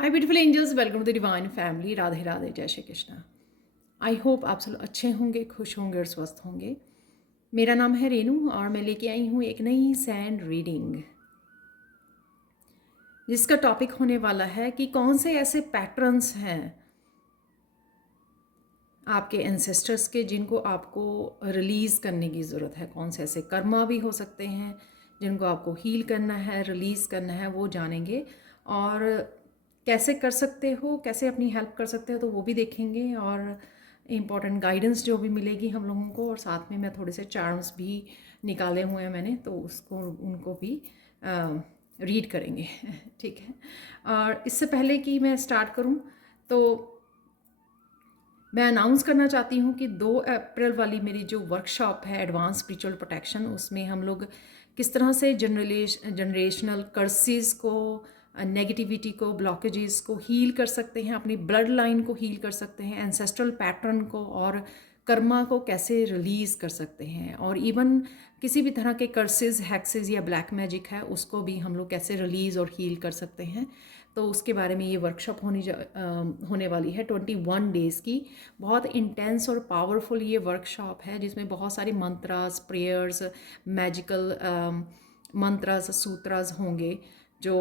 Hi beautiful angels, welcome to the divine family. Radhe Radhe, जय Shri Krishna. I hope आप सब अच्छे होंगे, खुश होंगे और स्वस्थ होंगे। मेरा नाम है रेनू और मैं लेके आई हूँ एक नई सैंड रीडिंग, जिसका टॉपिक होने वाला है कि कौन से ऐसे पैटर्न्स हैं आपके एंसेस्टर्स के जिनको आपको रिलीज़ करने की ज़रूरत है। कौन से ऐसे कर्मा भी हो सकते हैं जिनको आपको हील करना है, रिलीज़ करना है, वो जानेंगे। और कैसे कर सकते हो, कैसे अपनी हेल्प कर सकते हो, तो वो भी देखेंगे। और इम्पॉर्टेंट गाइडेंस जो भी मिलेगी हम लोगों को, और साथ में मैं थोड़े से चार्म्स भी निकाले हुए हैं मैंने, तो उसको उनको भी रीड करेंगे। ठीक है। और इससे पहले कि मैं स्टार्ट करूं, तो मैं अनाउंस करना चाहती हूँ कि 2 अप्रैल वाली मेरी जो वर्कशॉप है एडवांस स्पिरिचुअल प्रोटेक्शन, उसमें हम लोग किस तरह से जनरेशनल कर्सेस को, नेगेटिविटी को, ब्लॉकेजेस को हील कर सकते हैं, अपनी ब्लड लाइन को हील कर सकते हैं, एंसेस्ट्रल पैटर्न को और कर्मा को कैसे रिलीज़ कर सकते हैं, और इवन किसी भी तरह के कर्सेस, हैक्सेस या ब्लैक मैजिक है उसको भी हम लोग कैसे रिलीज़ और हील कर सकते हैं। तो उसके बारे में ये वर्कशॉप होने वाली है 21 डेज़ की। बहुत इंटेंस और पावरफुल ये वर्कशॉप है, जिसमें बहुत सारी मंत्रास, प्रेयर्स, मैजिकल मंत्रास, सूत्रास होंगे जो,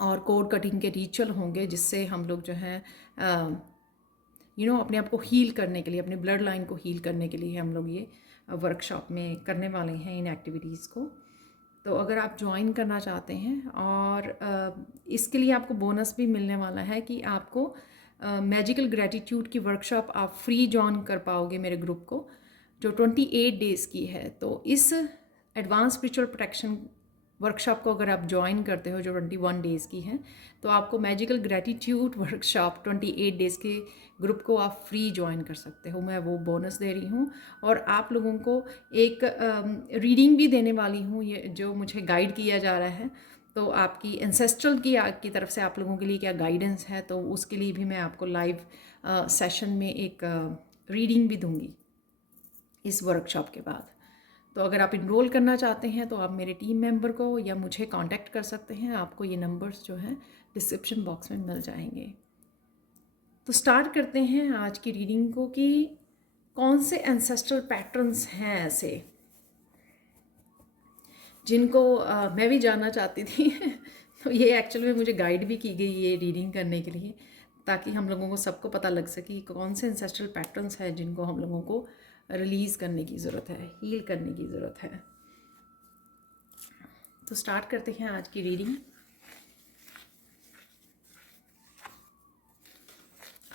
और कोड कटिंग के रिचुअल होंगे, जिससे हम लोग जो हैं अपने आप को हील करने के लिए, अपने ब्लड लाइन को हील करने के लिए हम लोग ये वर्कशॉप में करने वाले हैं इन एक्टिविटीज़ को। तो अगर आप ज्वाइन करना चाहते हैं, और इसके लिए आपको बोनस भी मिलने वाला है कि आपको मैजिकल ग्रेटिट्यूड की वर्कशॉप आप फ्री ज्वाइन कर पाओगे मेरे ग्रुप को, जो 28 डेज़ की है। तो इस एडवांस स्पिरिचुअल प्रोटेक्शन वर्कशॉप को अगर आप ज्वाइन करते हो, जो 21 डेज़ की है, तो आपको मैजिकल ग्रेटिट्यूड वर्कशॉप 28 डेज़ के ग्रुप को आप फ्री ज्वाइन कर सकते हो। मैं वो बोनस दे रही हूँ, और आप लोगों को एक रीडिंग भी देने वाली हूँ, ये जो मुझे गाइड किया जा रहा है। तो आपकी एंसेस्ट्रल की तरफ से आप लोगों के लिए क्या गाइडेंस है, तो उसके लिए भी मैं आपको लाइव सेशन में एक रीडिंग भी दूंगी इस वर्कशॉप के बाद। तो अगर आप इनरोल करना चाहते हैं तो आप मेरे टीम मेंबर को या मुझे कांटेक्ट कर सकते हैं। आपको ये नंबर्स जो हैं डिस्क्रिप्शन बॉक्स में मिल जाएंगे। तो स्टार्ट करते हैं आज की रीडिंग को कि कौन से एंसेस्ट्रल पैटर्न्स हैं ऐसे जिनको मैं भी जानना चाहती थी। तो ये एक्चुअल में मुझे गाइड भी की गई ये रीडिंग करने के लिए, ताकि हम लोगों को सबको पता लग सके कि कौन से एंसेस्ट्रल पैटर्न्स हैं जिनको हम लोगों को रिलीज़ करने की ज़रूरत है, हील करने की ज़रूरत है। तो स्टार्ट करते हैं आज की रीडिंग।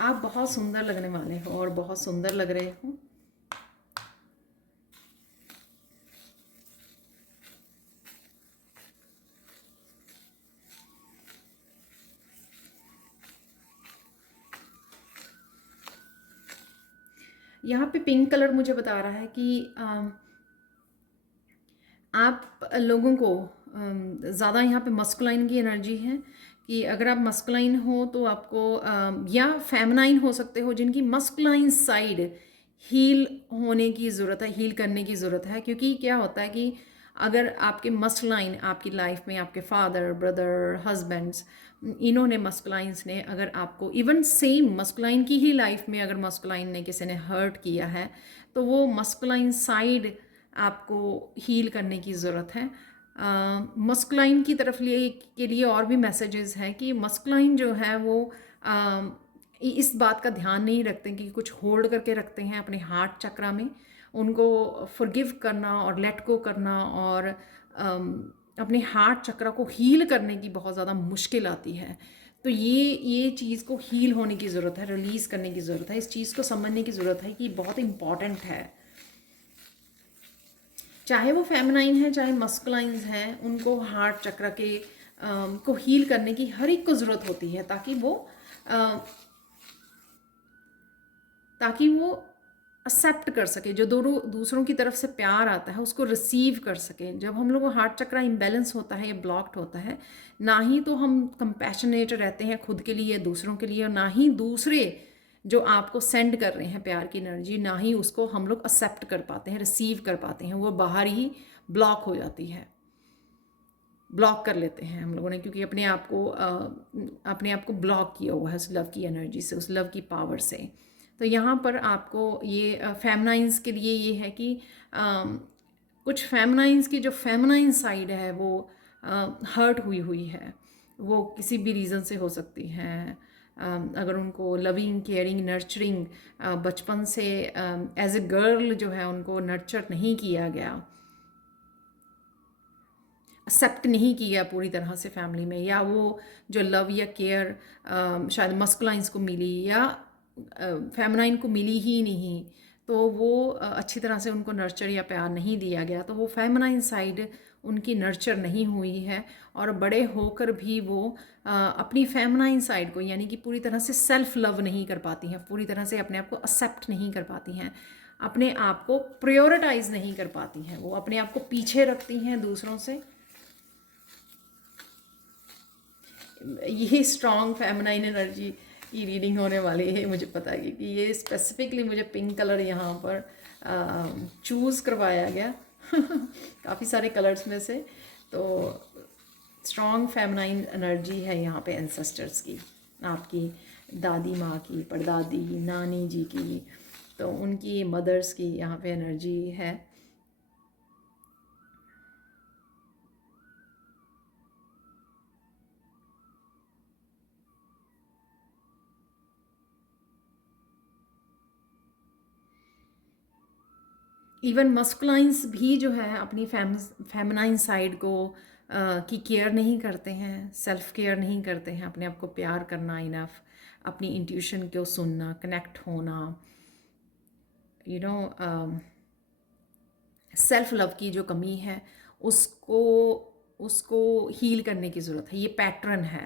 आप बहुत सुंदर लगने वाले हो और बहुत सुंदर लग रहे हो। यहाँ पे पिंक कलर मुझे बता रहा है कि आप लोगों को ज़्यादा यहाँ पे मस्कुलाइन की एनर्जी है, कि अगर आप मस्कुलाइन हो तो आपको या फेमिनाइन हो सकते हो, जिनकी मस्कुलाइन साइड हील होने की ज़रूरत है, हील करने की ज़रूरत है। क्योंकि क्या होता है कि अगर आपके मस्कुलाइन आपकी लाइफ में, आपके फादर, ब्रदर, हस्बैंड्स, इन्होंने मस्कुलाइंस ने अगर आपको, इवन सेम मस्कुलाइन की ही लाइफ में अगर मस्कुलाइन ने किसी ने हर्ट किया है, तो वो मस्कुलाइन साइड आपको हील करने की ज़रूरत है। मस्कुलाइन की तरफ के लिए और भी मैसेजेस हैं कि मस्कुलाइन जो है वो इस बात का ध्यान नहीं रखते कि कुछ होल्ड करके रखते हैं अपने हार्ट चक्रा में। उनको फॉरगिव करना और लेट गो करना और अपने हार्ट चक्रा को हील करने की बहुत ज़्यादा मुश्किल आती है। तो ये चीज़ को हील होने की ज़रूरत है, रिलीज़ करने की ज़रूरत है। इस चीज़ को समझने की ज़रूरत है कि बहुत इम्पॉर्टेंट है। चाहे वो फेमिनाइन है चाहे मस्कुलाइन है, उनको हार्ट चक्र के को हील करने की हर एक को ज़रूरत होती है, ताकि वो एक्सेप्ट कर सके, जो दोनों दूसरों की तरफ से प्यार आता है उसको रिसीव कर सके। जब हम लोग को हार्ट चक्र इम्बैलेंस होता है या ब्लॉक्ड होता है, ना ही तो हम कंपैशनेट रहते हैं खुद के लिए, दूसरों के लिए, और ना ही दूसरे जो आपको सेंड कर रहे हैं प्यार की एनर्जी, ना ही उसको हम लोग एक्सेप्ट कर पाते हैं, रिसीव कर पाते हैं। वो बाहर ही ब्लॉक हो जाती है। ब्लॉक कर लेते हैं हम लोगों ने, क्योंकि अपने आप को ब्लॉक किया हुआ है उस लव की एनर्जी से, उस लव की पावर से। तो यहाँ पर आपको ये फेमनाइंस के लिए ये है कि कुछ फेमनाइंस की जो फेमनाइन साइड है वो हर्ट हुई है, वो किसी भी रीज़न से हो सकती हैं। अगर उनको लविंग, केयरिंग, नर्चरिंग बचपन से एज ए गर्ल जो है उनको नर्चर नहीं किया गया, एक्सेप्ट नहीं किया पूरी तरह से फैमिली में, या वो जो लव या केयर शायद मस्कुलाइंस को मिली या फेमनाइन को मिली ही नहीं, तो वो अच्छी तरह से उनको नर्चर या प्यार नहीं दिया गया, तो वो फेमनाइन साइड उनकी नर्चर नहीं हुई है। और बड़े होकर भी वो अपनी फेमनाइन साइड को, यानी कि पूरी तरह से सेल्फ लव नहीं कर पाती हैं, पूरी तरह से अपने आप को एक्सेप्ट नहीं कर पाती हैं, अपने आप को प्रायोरिटाइज नहीं कर पाती हैं, वो अपने आप को पीछे रखती हैं दूसरों से। ये स्ट्रॉन्ग फेमिनाइन एनर्जी की रीडिंग होने वाली है, मुझे पता है, कि ये स्पेसिफिकली मुझे पिंक कलर यहाँ पर चूज़ करवाया गया काफ़ी सारे कलर्स में से। तो स्ट्रॉन्ग फेमिनाइन एनर्जी है यहाँ पे एंसेस्टर्स की, आपकी दादी माँ की, परदादी, नानी जी की, तो उनकी मदर्स की यहाँ पे एनर्जी है। इवन मस्कुलाइंस भी जो है अपनी फेमिनाइन साइड को की केयर नहीं करते हैं, सेल्फ केयर नहीं करते हैं, अपने आप को प्यार करना इनफ, अपनी इंट्यूशन को सुनना, कनेक्ट होना, यू नो सेल्फ लव की जो कमी है उसको उसको हील करने की ज़रूरत है। ये पैटर्न है।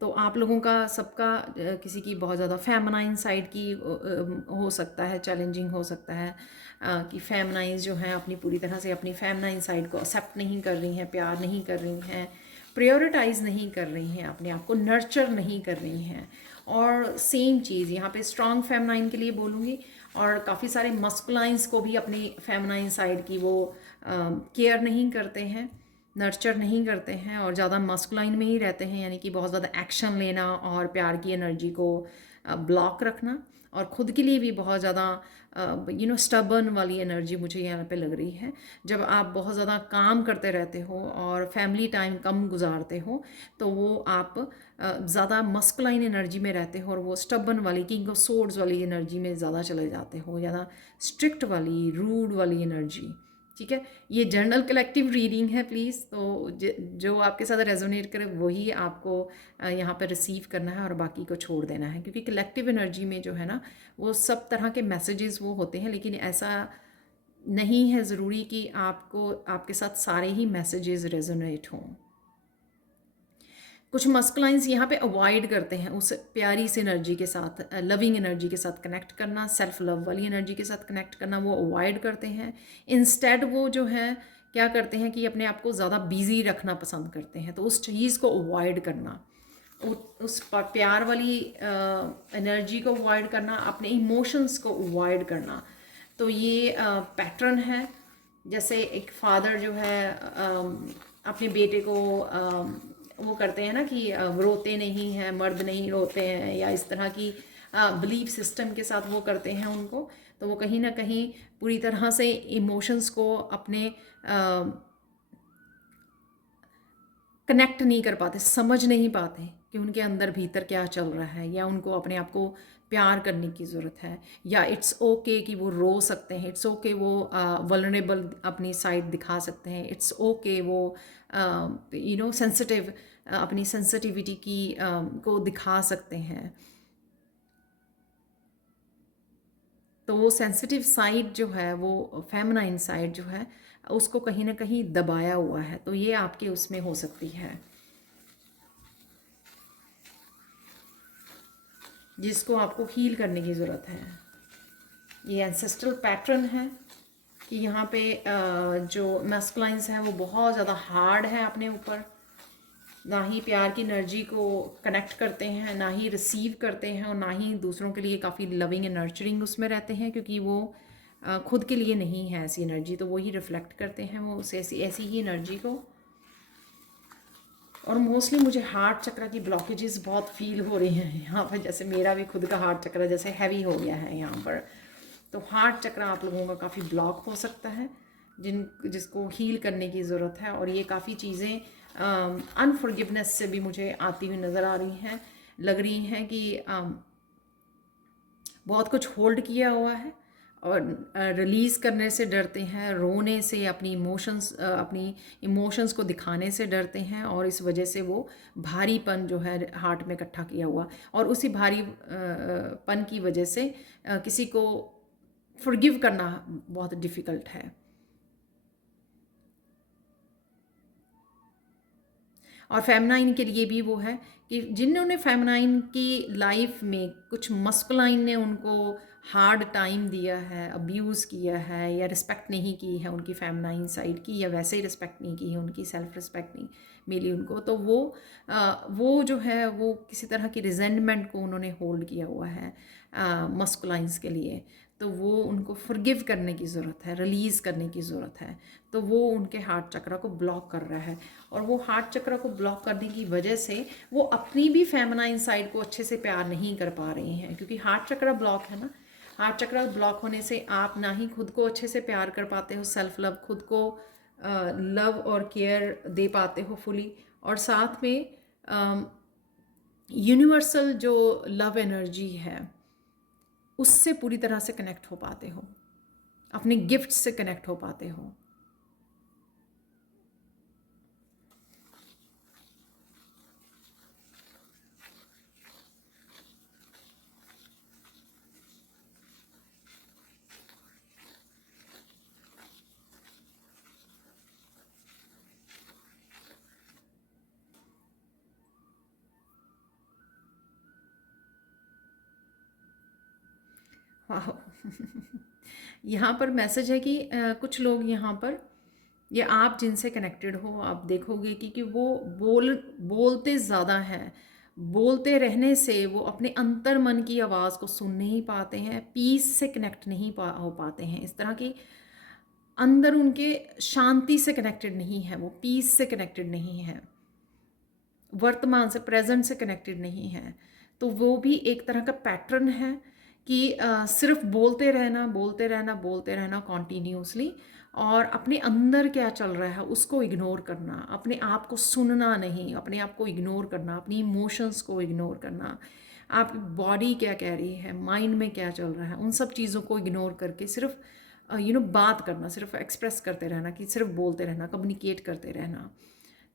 तो आप लोगों का सबका किसी की बहुत ज़्यादा फेमनाइन साइड की हो सकता है, चैलेंजिंग हो सकता है कि फेमनाइन जो हैं अपनी पूरी तरह से अपनी फेमनाइन साइड को एक्सेप्ट नहीं कर रही हैं, प्यार नहीं कर रही हैं, प्रायोरिटाइज नहीं कर रही हैं, अपने आप को नर्चर नहीं कर रही हैं। और सेम चीज़ यहाँ पे स्ट्रॉन्ग फेमनाइन के लिए बोलूँगी, और काफ़ी सारे मस्कुलाइंस को भी अपनी फेमनाइन साइड की वो केयर नहीं करते हैं, नर्चर नहीं करते हैं, और ज़्यादा मस्कुलाइन में ही रहते हैं, यानी कि बहुत ज़्यादा एक्शन लेना और प्यार की एनर्जी को ब्लॉक रखना, और ख़ुद के लिए भी बहुत ज़्यादा स्टबर्न वाली एनर्जी मुझे यहाँ पे लग रही है। जब आप बहुत ज़्यादा काम करते रहते हो और फैमिली टाइम कम गुजारते हो, तो वो आप ज़्यादा मस्कुलाइन एनर्जी में रहते हो, और वो स्टबर्न वाली, किंग ऑफ सोर्ड्स वाली एनर्जी में ज़्यादा चले जाते हो, ज़्यादा स्ट्रिक्ट वाली, रूड वाली एनर्जी। ठीक है, ये जनरल कलेक्टिव रीडिंग है प्लीज़, तो जो आपके साथ रेजोनेट करे वही आपको यहाँ पर रिसीव करना है और बाकी को छोड़ देना है, क्योंकि कलेक्टिव एनर्जी में जो है ना वो सब तरह के मैसेजेस वो होते हैं, लेकिन ऐसा नहीं है ज़रूरी कि आपको आपके साथ सारे ही मैसेजेस रेजोनेट हों। कुछ मस्कुलाइंस यहाँ पे अवॉइड करते हैं उस प्यारी सी एनर्जी के साथ, लविंग एनर्जी के साथ कनेक्ट करना, सेल्फ लव वाली एनर्जी के साथ कनेक्ट करना, वो अवॉइड करते हैं। इंस्टेड वो जो है क्या करते हैं कि अपने आप को ज़्यादा बिजी रखना पसंद करते हैं, तो उस चीज़ को अवॉइड करना, उस प्यार वाली एनर्जी को अवॉइड करना, अपने इमोशंस को अवॉइड करना। तो ये पैटर्न है। जैसे एक फादर जो है अपने बेटे को वो करते हैं ना कि रोते नहीं हैं, मर्द नहीं रोते हैं, या इस तरह की बिलीफ सिस्टम के साथ वो करते हैं उनको, तो वो कहीं ना कहीं पूरी तरह से इमोशंस को अपने कनेक्ट नहीं कर पाते, समझ नहीं पाते कि उनके अंदर भीतर क्या चल रहा है, या उनको अपने आप को प्यार करने की ज़रूरत है, या इट्स ओके कि वो रो सकते हैं, इट्स ओके वो वल्नरेबल अपनी साइड दिखा सकते हैं, इट्स ओके वो सेंसिटिव अपनी सेंसिटिविटी की को दिखा सकते हैं। तो वो सेंसिटिव साइड जो है, वो फेमिनाइन साइड जो है, उसको कहीं ना कहीं दबाया हुआ है, तो ये आपके उसमें हो सकती है, जिसको आपको हील करने की ज़रूरत है। ये एंसेस्ट्रल पैटर्न है कि यहाँ पे जो मैस्कुलाइंस हैं वो बहुत ज़्यादा हार्ड है अपने ऊपर, ना ही प्यार की एनर्जी को कनेक्ट करते हैं, ना ही रिसीव करते हैं, और ना ही दूसरों के लिए काफ़ी लविंग एंड नर्चरिंग उसमें रहते हैं, क्योंकि वो खुद के लिए नहीं है ऐसी एनर्जी, तो वही रिफ्लेक्ट करते हैं वो उस ऐसी ही एनर्जी को। और मोस्टली मुझे हार्ट चक्र की ब्लॉकेजेस बहुत फील हो रही हैं यहाँ पर। जैसे मेरा भी खुद का हार्ट चक्र जैसे हैवी हो गया है यहाँ पर। तो हार्ट चक्र आप लोगों का काफ़ी ब्लॉक हो सकता है, जिसको हील करने की ज़रूरत है। और ये काफ़ी चीज़ें अनफॉरगिवनेस से भी मुझे आती हुई नज़र आ रही हैं, लग रही हैं कि बहुत कुछ होल्ड किया हुआ है और रिलीज़ करने से डरते हैं, रोने से, अपनी इमोशंस को दिखाने से डरते हैं, और इस वजह से वो भारीपन जो है हार्ट में इकट्ठा किया हुआ, और उसी भारी पन की वजह से किसी को फॉरगिव करना बहुत डिफ़िकल्ट है। और फेमनाइन के लिए भी वो है कि जिन्होंने फेमनाइन की लाइफ में कुछ मस्कुलाइन ने उनको हार्ड टाइम दिया है, अब्यूज़ किया है, या रिस्पेक्ट नहीं की है उनकी फेमनाइन साइड की, या वैसे ही रिस्पेक्ट नहीं की है, उनकी सेल्फ रिस्पेक्ट नहीं मिली उनको, तो वो जो है वो किसी तरह की रिजेंटमेंट को उन्होंने होल्ड किया हुआ है मस्कुलाइंस के लिए। तो वो उनको फॉरगिव करने की ज़रूरत है, रिलीज़ करने की ज़रूरत है। तो वो उनके हार्ट चक्र को ब्लॉक कर रहा है, और वो हार्ट चक्र को ब्लॉक करने की वजह से वो अपनी भी फेमिनाइन साइड को अच्छे से प्यार नहीं कर पा रही हैं, क्योंकि हार्ट चक्र ब्लॉक है ना। हार्ट चक्र ब्लॉक होने से आप ना ही खुद को अच्छे से प्यार कर पाते हो, सेल्फ लव, खुद को लव और केयर दे पाते हो फुली, और साथ में यूनिवर्सल जो लव एनर्जी है उससे पूरी तरह से कनेक्ट हो पाते हो, अपने गिफ्ट से कनेक्ट हो पाते हो। वाह यहाँ पर मैसेज है कि कुछ लोग यहाँ पर, ये आप जिनसे कनेक्टेड हो, आप देखोगे कि वो बोलते ज़्यादा हैं, बोलते रहने से वो अपने अंतर मन की आवाज़ को सुन नहीं पाते हैं, पीस से कनेक्ट नहीं हो पाते हैं। इस तरह की अंदर उनके शांति से कनेक्टेड नहीं है, वो पीस से कनेक्टेड नहीं है, वर्तमान से, प्रेजेंट से कनेक्टेड नहीं है। तो वो भी एक तरह का पैटर्न है कि सिर्फ बोलते रहना, बोलते रहना, बोलते रहना कॉन्टीन्यूसली, और अपने अंदर क्या चल रहा है उसको इग्नोर करना, अपने आप को सुनना नहीं, अपने आप को इग्नोर करना, अपनी इमोशंस को इग्नोर करना, आपकी बॉडी क्या कह रही है, माइंड में क्या चल रहा है, उन सब चीज़ों को इग्नोर करके सिर्फ बात करना, सिर्फ एक्सप्रेस करते रहना, कि सिर्फ बोलते रहना, कम्युनिकेट करते रहना।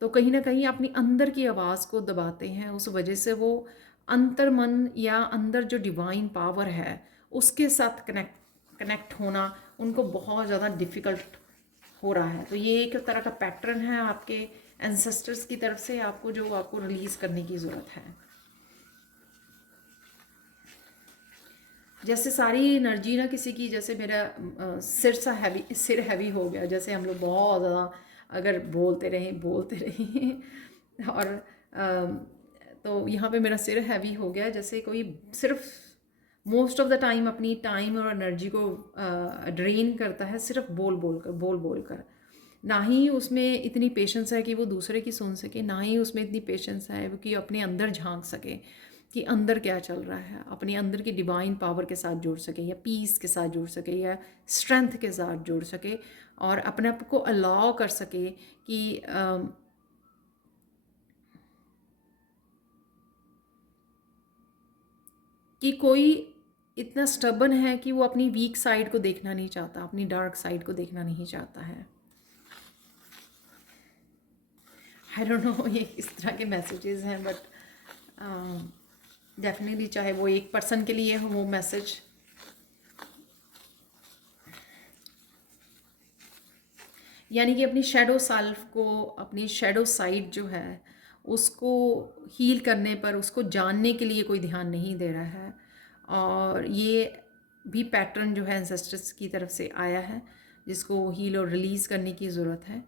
तो कहीं ना कहीं अपनी अंदर की आवाज़ को दबाते हैं, उस वजह से वो अंतर मन या अंदर जो डिवाइन पावर है उसके साथ कनेक्ट होना उनको बहुत ज़्यादा डिफ़िकल्ट हो रहा है। तो ये एक तरह का पैटर्न है आपके एंसेस्टर्स की तरफ से, आपको रिलीज़ करने की ज़रूरत है। जैसे सारी एनर्जी ना किसी की, जैसे मेरा सिर हैवी हो गया, जैसे हम लोग बहुत ज़्यादा अगर बोलते रहें और तो यहाँ पे मेरा सिर हैवी हो गया, जैसे कोई सिर्फ मोस्ट ऑफ द टाइम अपनी टाइम और एनर्जी को ड्रेन करता है, सिर्फ बोल बोल कर। ना ही उसमें इतनी पेशेंस है कि वो दूसरे की सुन सके, ना ही उसमें इतनी पेशेंस है कि अपने अंदर झांक सके कि अंदर क्या चल रहा है, अपने अंदर की डिवाइन पावर के साथ जुड़ सके, या पीस के साथ जुड़ सके, या स्ट्रेंथ के साथ जुड़ सके, और अपने आप को अलाउ कर सके कि कोई इतना स्टबन है कि वो अपनी वीक साइड को देखना नहीं चाहता, अपनी डार्क साइड को देखना नहीं चाहता है। आई डोंट नो ये किस तरह के मैसेजेस हैं, बट डेफिनेटली चाहे वो एक पर्सन के लिए हो वो मैसेज, यानी कि अपनी शेडो सेल्फ को, अपनी शेडो साइड जो है उसको हील करने पर, उसको जानने के लिए कोई ध्यान नहीं दे रहा है। और ये भी पैटर्न जो है एंसेस्टर्स की तरफ से आया है, जिसको हील और रिलीज़ करने की ज़रूरत है।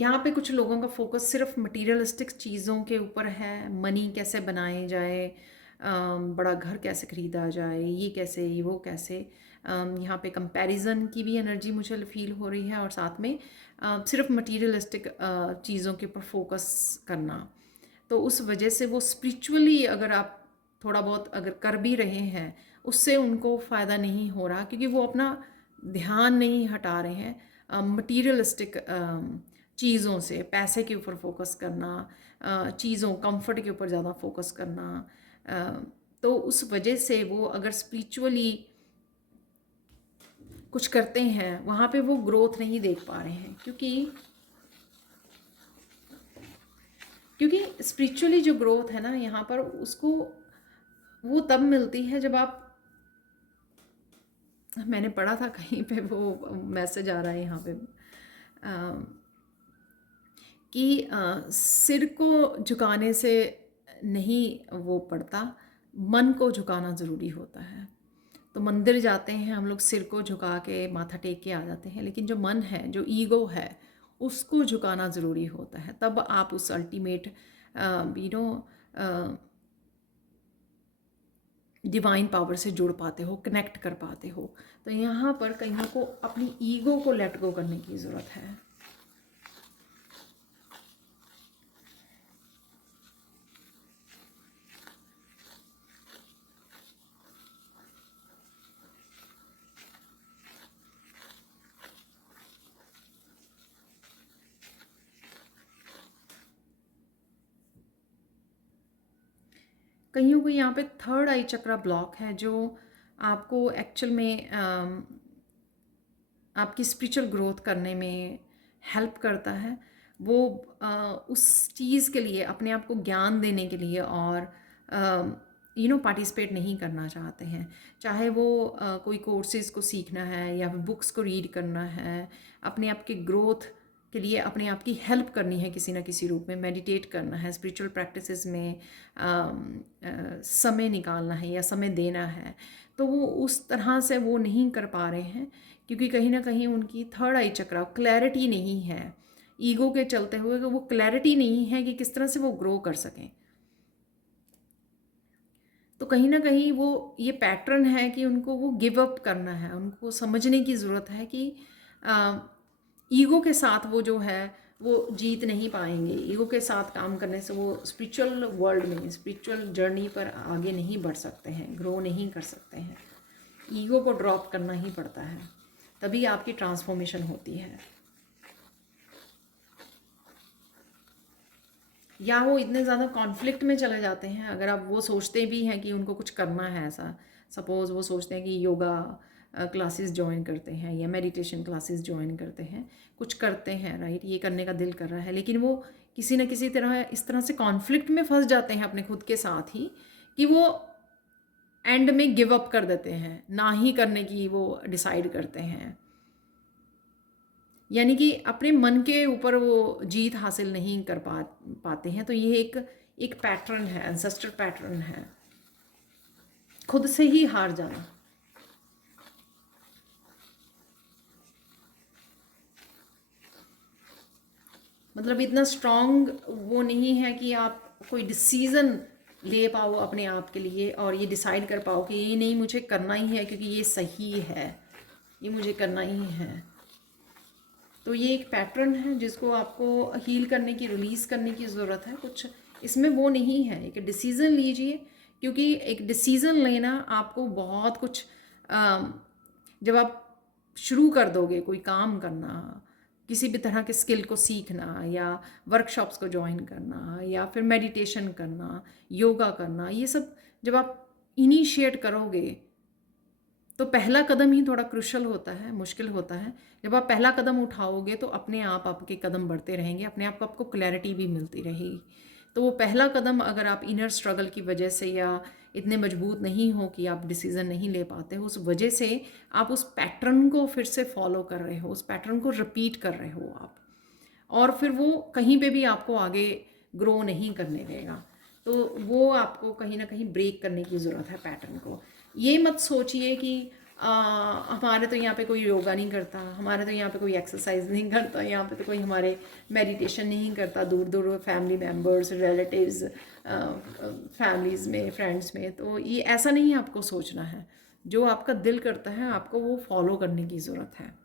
यहाँ पे कुछ लोगों का फोकस सिर्फ मटीरियलिस्टिक चीज़ों के ऊपर है, मनी कैसे बनाए जाए, बड़ा घर कैसे ख़रीदा जाए, ये कैसे, ये वो कैसे। यहाँ पे कंपैरिजन की भी एनर्जी मुझे फील हो रही है, और साथ में सिर्फ मटीरियलिस्टिक चीज़ों के ऊपर फोकस करना। तो उस वजह से वो स्पिरिचुअली अगर आप थोड़ा बहुत अगर कर भी रहे हैं, उससे उनको फ़ायदा नहीं हो रहा, क्योंकि वो अपना ध्यान नहीं हटा रहे हैं मटीरियलिस्टिक चीज़ों से। पैसे के ऊपर फोकस करना, चीज़ों कंफर्ट के ऊपर ज़्यादा फोकस करना, तो उस वजह से वो अगर स्पिरिचुअली कुछ करते हैं, वहाँ पे वो ग्रोथ नहीं देख पा रहे हैं, क्योंकि स्पिरिचुअली जो ग्रोथ है ना यहाँ पर, उसको वो तब मिलती है जब आप, मैंने पढ़ा था कहीं पे, वो मैसेज आ रहा है यहाँ पे कि सिर को झुकाने से नहीं वो पड़ता, मन को झुकाना ज़रूरी होता है। तो मंदिर जाते हैं हम लोग, सिर को झुका के माथा टेक के आ जाते हैं, लेकिन जो मन है, जो ईगो है, उसको झुकाना ज़रूरी होता है। तब आप उस अल्टीमेट डिवाइन पावर से जुड़ पाते हो, कनेक्ट कर पाते हो। तो यहाँ पर कहीं को अपनी ईगो को लेट गो करने की ज़रूरत है। कईयों को यहाँ पे थर्ड आई चक्रा ब्लॉक है, जो आपको एक्चुअल में आपकी स्पिरिचुअल ग्रोथ करने में हेल्प करता है। वो उस चीज़ के लिए, अपने आप को ज्ञान देने के लिए और पार्टिसिपेट नहीं करना चाहते हैं। चाहे वो कोई कोर्सेज़ को सीखना है या बुक्स को रीड करना है, अपने आप की ग्रोथ के लिए अपने आप की हेल्प करनी है किसी ना किसी रूप में, मेडिटेट करना है, स्पिरिचुअल प्रैक्टिसेस में समय निकालना है या समय देना है, तो वो उस तरह से वो नहीं कर पा रहे हैं, क्योंकि कहीं ना कहीं उनकी थर्ड आई चक्रा क्लैरिटी नहीं है। ईगो के चलते हुए वो क्लैरिटी नहीं है कि किस तरह से वो ग्रो कर सकें। तो कहीं ना कहीं वो ये पैटर्न है कि उनको वो गिव अप करना है। उनको समझने की ज़रूरत है कि ईगो के साथ वो जो है वो जीत नहीं पाएंगे। ईगो के साथ काम करने से वो स्पिरिचुअल वर्ल्ड में, स्पिरिचुअल जर्नी पर आगे नहीं बढ़ सकते हैं, ग्रो नहीं कर सकते हैं। ईगो को ड्रॉप करना ही पड़ता है, तभी आपकी ट्रांसफॉर्मेशन होती है। या वो इतने ज़्यादा कॉन्फ्लिक्ट में चले जाते हैं, अगर आप वो सोचते भी हैं कि उनको कुछ करना है ऐसा, सपोज़ वो सोचते हैं कि योगा क्लासेस ज्वाइन करते हैं या मेडिटेशन क्लासेस ज्वाइन करते हैं, कुछ करते हैं, राइट, ये करने का दिल कर रहा है, लेकिन वो किसी न किसी तरह इस तरह से कॉन्फ्लिक्ट में फंस जाते हैं अपने खुद के साथ ही कि वो एंड में गिव अप कर देते हैं, ना ही करने की वो डिसाइड करते हैं। यानी कि अपने मन के ऊपर वो जीत हासिल नहीं कर पाते हैं। तो ये एक पैटर्न है, एंसेस्टर पैटर्न है, खुद से ही हार जाना। मतलब इतना स्ट्रॉन्ग वो नहीं है कि आप कोई डिसीज़न ले पाओ अपने आप के लिए और ये डिसाइड कर पाओ कि ये नहीं, मुझे करना ही है क्योंकि ये सही है, ये मुझे करना ही है। तो ये एक पैटर्न है जिसको आपको हील करने की, रिलीज़ करने की ज़रूरत है। कुछ इसमें वो नहीं है, एक डिसीज़न लीजिए, क्योंकि एक डिसीज़न लेना आपको बहुत कुछ, जब आप शुरू कर दोगे कोई काम करना, किसी भी तरह के स्किल को सीखना या वर्कशॉप्स को ज्वाइन करना या फिर मेडिटेशन करना, योगा करना, ये सब जब आप इनिशिएट करोगे तो पहला कदम ही थोड़ा क्रुशल होता है, मुश्किल होता है। जब आप पहला कदम उठाओगे तो अपने आप आपके कदम बढ़ते रहेंगे, अपने आप को आपको क्लैरिटी भी मिलती रहेगी। तो वो पहला कदम अगर आप इनर स्ट्रगल की वजह से या इतने मजबूत नहीं हो कि आप डिसीज़न नहीं ले पाते हो, उस वजह से आप उस पैटर्न को फिर से फॉलो कर रहे हो, उस पैटर्न को रिपीट कर रहे हो आप, और फिर वो कहीं पे भी आपको आगे ग्रो नहीं करने देगा। तो वो आपको कहीं ना कहीं ब्रेक करने की ज़रूरत है पैटर्न को। ये मत सोचिए कि हमारे तो यहाँ पे कोई योगा नहीं करता, हमारे तो यहाँ पे कोई एक्सरसाइज नहीं करता, यहाँ पे तो कोई हमारे मेडिटेशन नहीं करता, दूर दूर फैमिली मेम्बर्स, रिलेटिव्स, फैमिलीज़ में, फ्रेंड्स में। तो ये ऐसा नहीं है, आपको सोचना है। जो आपका दिल करता है आपको वो फॉलो करने की ज़रूरत है।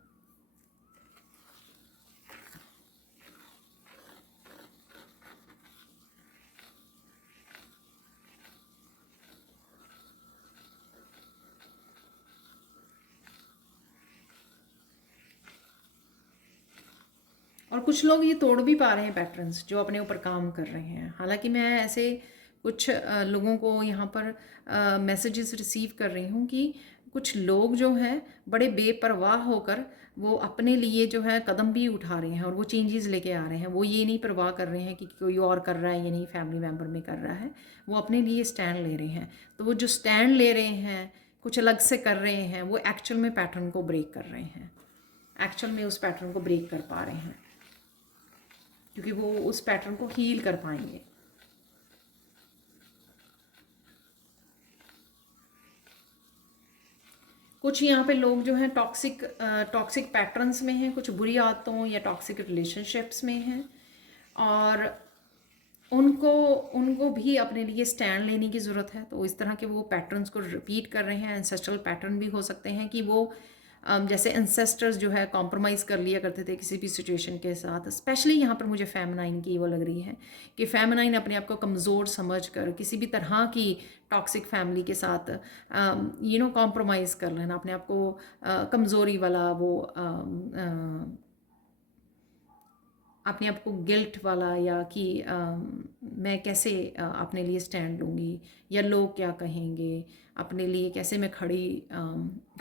और कुछ लोग ये तोड़ भी पा रहे हैं पैटर्न्स, जो अपने ऊपर काम कर रहे हैं। हालांकि मैं ऐसे कुछ लोगों को यहाँ पर मैसेजेस रिसीव कर रही हूँ कि कुछ लोग जो हैं बड़े बेपरवाह होकर वो अपने लिए जो है कदम भी उठा रहे हैं और वो चेंजेस लेके आ रहे हैं। वो ये नहीं परवाह कर रहे हैं कि कोई और कर रहा है या नहीं, फैमिली मेम्बर में कर रहा है, वो अपने लिए स्टैंड ले रहे हैं। तो वो जो स्टैंड ले रहे हैं, कुछ अलग से कर रहे हैं, वो एक्चुअल में पैटर्न को ब्रेक कर रहे हैं, एक्चुअल में उस पैटर्न को ब्रेक कर पा रहे हैं, क्योंकि वो उस पैटर्न को हील कर पाएंगे। कुछ यहाँ पे लोग जो हैं टॉक्सिक पैटर्न्स में हैं, कुछ बुरी आदतों या टॉक्सिक रिलेशनशिप्स में हैं, और उनको उनको भी अपने लिए स्टैंड लेने की ज़रूरत है। तो इस तरह के वो पैटर्न्स को रिपीट कर रहे हैं। एंसेस्ट्रल पैटर्न भी हो सकते हैं कि वो जैसे एंसेस्टर्स जो है कॉम्प्रोमाइज़ कर लिया करते थे किसी भी सिचुएशन के साथ। स्पेशली यहाँ पर मुझे फेमिनाइन की वो लग रही है कि फेमिनाइन अपने आप को कमज़ोर समझ कर किसी भी तरह की टॉक्सिक फैमिली के साथ कॉम्प्रोमाइज़ कर लेना, अपने आप को कमज़ोरी वाला वो अपने आप को गिल्ट वाला, या कि मैं कैसे अपने लिए स्टैंड लूँगी, या लोग क्या कहेंगे, अपने लिए कैसे मैं खड़ी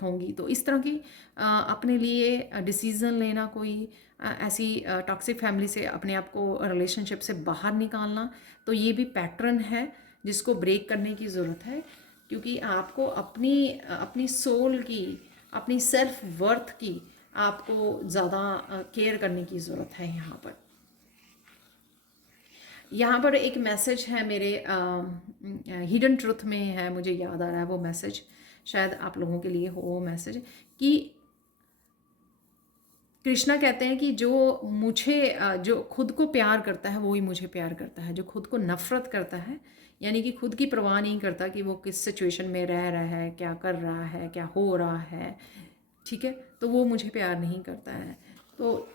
होंगी। तो इस तरह की अपने लिए डिसीज़न लेना, कोई ऐसी टॉक्सिक फैमिली से अपने आप को, रिलेशनशिप से बाहर निकालना, तो ये भी पैटर्न है जिसको ब्रेक करने की ज़रूरत है। क्योंकि आपको अपनी अपनी सोल की, अपनी सेल्फ वर्थ की आपको ज़्यादा केयर करने की ज़रूरत है। यहाँ पर एक मैसेज है मेरे हिडन ट्रुथ में है, मुझे याद आ रहा है वो मैसेज, शायद आप लोगों के लिए हो वो मैसेज, कि कृष्णा कहते हैं कि जो खुद को प्यार करता है वही मुझे प्यार करता है। जो खुद को नफ़रत करता है, यानी कि खुद की परवाह नहीं करता कि वो किस सिचुएशन में रह रहा है, क्या कर रहा है, क्या हो रहा है, ठीक है, तो वो मुझे प्यार नहीं करता है। तो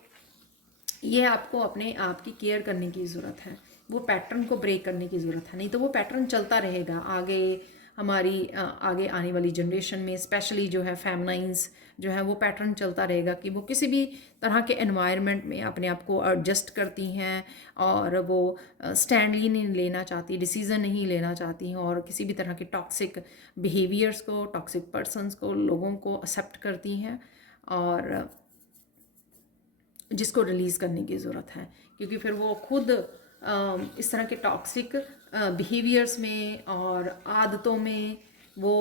ये आपको अपने आप की केयर करने की ज़रूरत है, वो पैटर्न को ब्रेक करने की ज़रूरत है। नहीं तो वो पैटर्न चलता रहेगा आगे, हमारी आगे आने वाली जनरेशन में, स्पेशली जो है फेमनाइंस जो है, वो पैटर्न चलता रहेगा कि वो किसी भी तरह के एनवायरनमेंट में अपने आप को एडजस्ट करती हैं, और वो स्टैंड ही नहीं लेना चाहती, डिसीज़न नहीं लेना चाहती हैं, और किसी भी तरह के टॉक्सिक बिहेवियर्स को, टॉक्सिक पर्सनस को, लोगों को एक्सेप्ट करती हैं, और जिसको रिलीज़ करने की ज़रूरत है। क्योंकि फिर वो खुद इस तरह के टॉक्सिक बिहेवियर्स में और आदतों में वो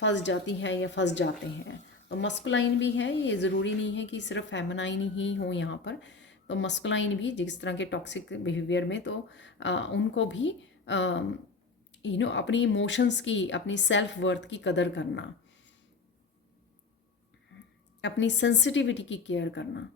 फंस जाती हैं या फंस जाते हैं। तो मस्कुलाइन भी है, ये ज़रूरी नहीं है कि सिर्फ फेमिनाइन ही हो यहाँ पर। तो मस्कुलाइन भी जिस तरह के टॉक्सिक बिहेवियर में, तो उनको भी अपनी इमोशंस की, अपनी सेल्फ वर्थ की कदर करना, अपनी सेंसिटिविटी की केयर करना।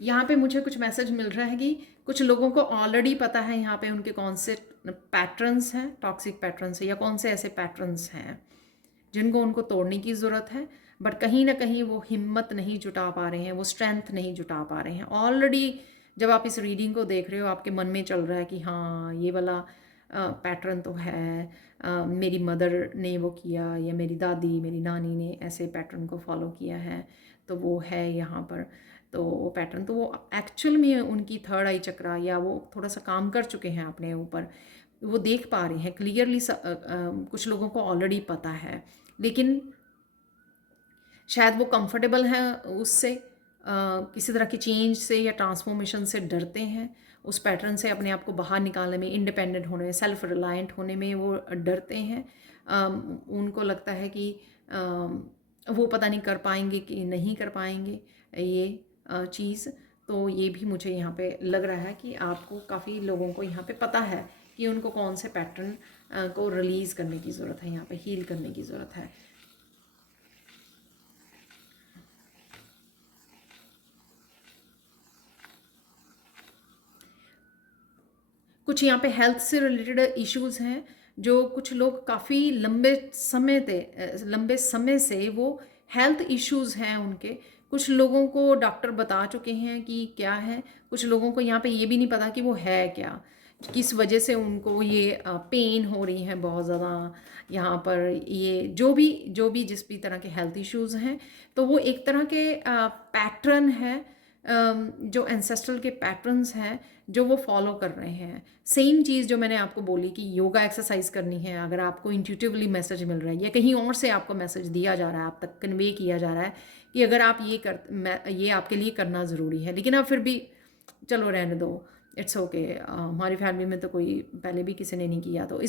यहाँ पे मुझे कुछ मैसेज मिल रहा है कि कुछ लोगों को ऑलरेडी पता है यहाँ पे उनके कौन से पैटर्न्स हैं, टॉक्सिक पैटर्न्स है, या कौन से ऐसे पैटर्न्स हैं जिनको उनको तोड़ने की ज़रूरत है। बट कहीं ना कहीं वो हिम्मत नहीं जुटा पा रहे हैं, वो स्ट्रेंथ नहीं जुटा पा रहे हैं। ऑलरेडी जब आप इस रीडिंग को देख रहे हो, आपके मन में चल रहा है कि हाँ, ये वाला पैटर्न तो है, मेरी मदर ने वो किया, या मेरी दादी, मेरी नानी ने ऐसे पैटर्न को फॉलो किया है, तो वो है यहाँ पर। तो वो पैटर्न, तो वो एक्चुअल में उनकी थर्ड आई चक्रा, या वो थोड़ा सा काम कर चुके हैं अपने ऊपर, वो देख पा रहे हैं क्लियरली। कुछ लोगों को ऑलरेडी पता है, लेकिन शायद वो कंफर्टेबल हैं उससे, किसी तरह की चेंज से या ट्रांसफॉर्मेशन से डरते हैं, उस पैटर्न से अपने आप को बाहर निकालने में, इंडिपेंडेंट होने में, सेल्फ रिलायंट होने में वो डरते हैं। उनको लगता है कि वो पता नहीं कर पाएंगे कि नहीं कर पाएंगे ये चीज़। तो ये भी मुझे यहाँ पे लग रहा है कि आपको काफ़ी लोगों को यहाँ पे पता है कि उनको कौन से पैटर्न को रिलीज़ करने की ज़रूरत है, यहाँ पे हील करने की ज़रूरत है। कुछ यहाँ पे हेल्थ से रिलेटेड इश्यूज़ हैं जो कुछ लोग काफ़ी लंबे समय से वो हेल्थ इश्यूज़ हैं उनके। कुछ लोगों को डॉक्टर बता चुके हैं कि क्या है, कुछ लोगों को यहाँ पे ये भी नहीं पता कि वो है क्या, किस वजह से उनको ये पेन हो रही है बहुत ज़्यादा यहाँ पर। ये जो भी जिस भी तरह के हेल्थ इश्यूज़ हैं, तो वो एक तरह के पैटर्न है, जो एंसेस्ट्रल के पैटर्न्स हैं जो वो फॉलो कर रहे हैं। सेम चीज़ जो मैंने आपको बोली कि योगा एक्सरसाइज करनी है, अगर आपको इंट्यूटिवली मैसेज मिल रहा है या कहीं और से आपको मैसेज दिया जा रहा है, आप तक कन्वे किया जा रहा है कि अगर आप ये आपके लिए करना ज़रूरी है, लेकिन आप फिर भी चलो रहने दो, इट्स ओके, हमारी फैमिली में तो कोई पहले भी किसी ने नहीं किया, तो